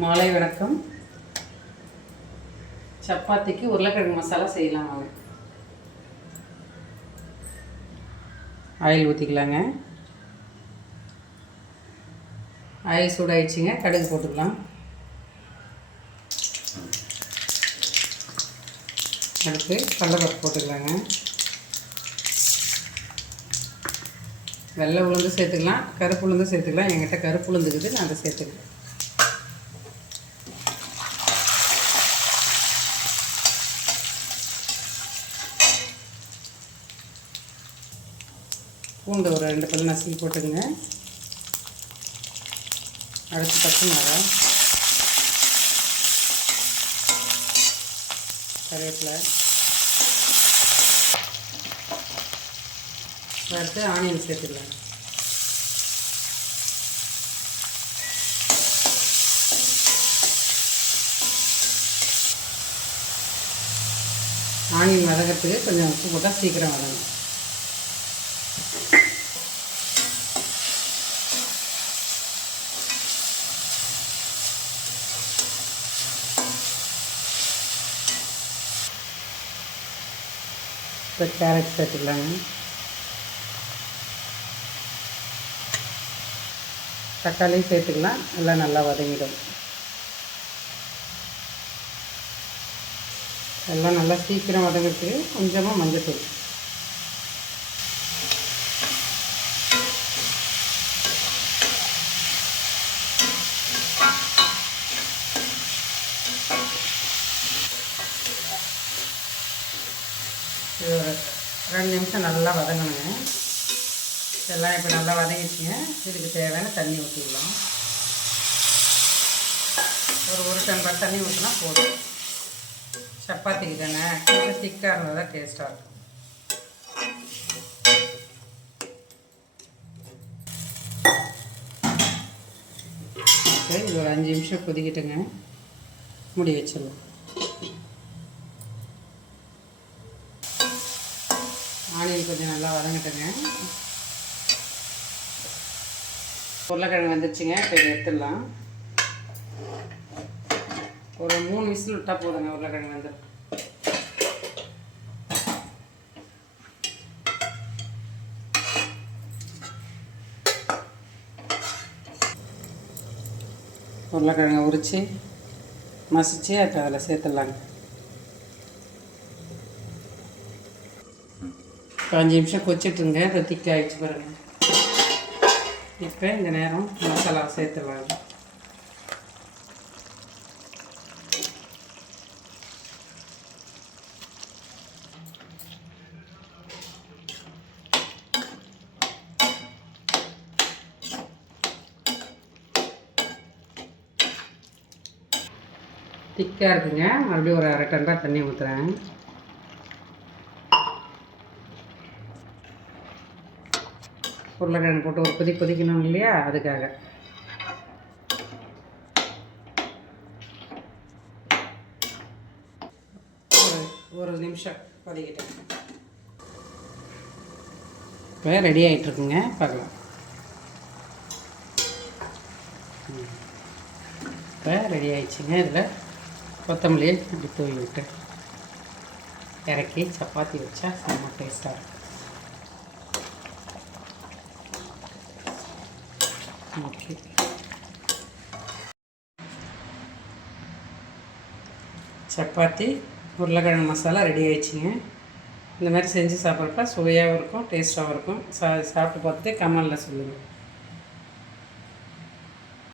மாலை வணக்கம். சப்பாத்திக்கு உருளைக்கிழங்கு மசாலா செய்யலாம் வாங்க. ஆயில் ஊற்றிக்கலாங்க. ஆயில் சூடாயிடுச்சுங்க. கடுகு போட்டுக்கலாம். அடுத்து கடலைப்பருப்பு போட்டுக்கலாங்க. வெள்ளை உளுந்து சேர்த்துக்கலாம், கருப்பு உளுந்து சேர்த்துக்கலாம். என்கிட்ட கருப்பு உளுந்து இருக்குது, நான் அதை சேர்த்துக்கலாம். பூண்டு ஒரு 2 பல் நசுக்கி போட்டுங்க. அடுத்து பச்சை மிளகாய், கருவேப்பிலை, அடுத்து ஆனியன் சேர்த்துக்கலாம். ஆனியன் வதங்கிறதுக்கு கொஞ்சம் உப்பு போட்டால் சீக்கிரம் வதங்கும். இப்போ கேரட் சேர்த்துக்கலாங்க. தக்காளியும் சேர்த்துக்கலாம். எல்லாம் நல்லா வதங்கிடும். எல்லாம் நல்லா சீக்கிரம் வதங்கிறதுக்கு கொஞ்சமாக மஞ்சள்தூள். இது ஒரு 2 நிமிஷம் நல்லா வதங்கணுங்க. எல்லாம் இப்போ நல்லா வதங்கிடுச்சுங்க. இதுக்கு தேவையான தண்ணி ஊற்றிக்கலாம். ஒரு டம்ளர் தண்ணி ஊற்றினா போதும். சப்பாத்திக்கு தானே, கொஞ்சம் திக்காக இருந்தால் தான் டேஸ்ட்டாக இருக்கும். ஓகே, இது ஒரு 5 நிமிஷம் கொதிக்கிட்டுங்க. மூடி வச்சிடலாம். ஆனியன் கொஞ்சம் நல்லா வதங்கிட்டுங்க. உருளைக்கிழங்கு வந்துடுச்சுங்க. இப்போ இதை எடுத்துடலாம். ஒரு 3 விசில் விட்டால் போதுங்க. உருளைக்கிழங்கு வந்துடும். உருளைக்கிழங்கை உரித்து மசித்து அதை அதில் சேர்த்துடலாங்க. 5 நிமிஷம் கொச்சிட்ருங்க. அதை திக்காகிடுச்சு பாருங்கள். இப்போ இந்த நேரம் மசாலா சேர்த்துடலாங்க. திக்காக இருக்குங்க. மறுபடியும் ஒரு 1/2 டம்ளர் தண்ணி ஊற்றுறேன். உருளைக்கிழங்கு போட்டு ஒரு கொதிக்கணும் இல்லையா, அதுக்காக. ஒரு நிமிஷம் கொதிக்கிட்டேன். இப்போ ரெடி ஆகிட்டுருக்குங்க. பார்க்கலாம். இப்போ ரெடி ஆகிடுச்சிங்க. இதில் கொத்தமல்லியை இப்படி தூவி விட்டு இறக்கி சப்பாத்தி வச்சா செம்ம டேஸ்ட்டாக இருக்கும். ஓகே, சப்பாத்தி உருளைக்கிழங்கு மசாலா ரெடி ஆயிடுச்சுங்க. இந்த மாதிரி செஞ்சு சாப்பிட்றப்ப சுவையாகவும் இருக்கும், டேஸ்ட்டாகவும் இருக்கும். சாப்பிட்டு பார்த்துட்டு கமெண்டில் சொல்லுங்கள்.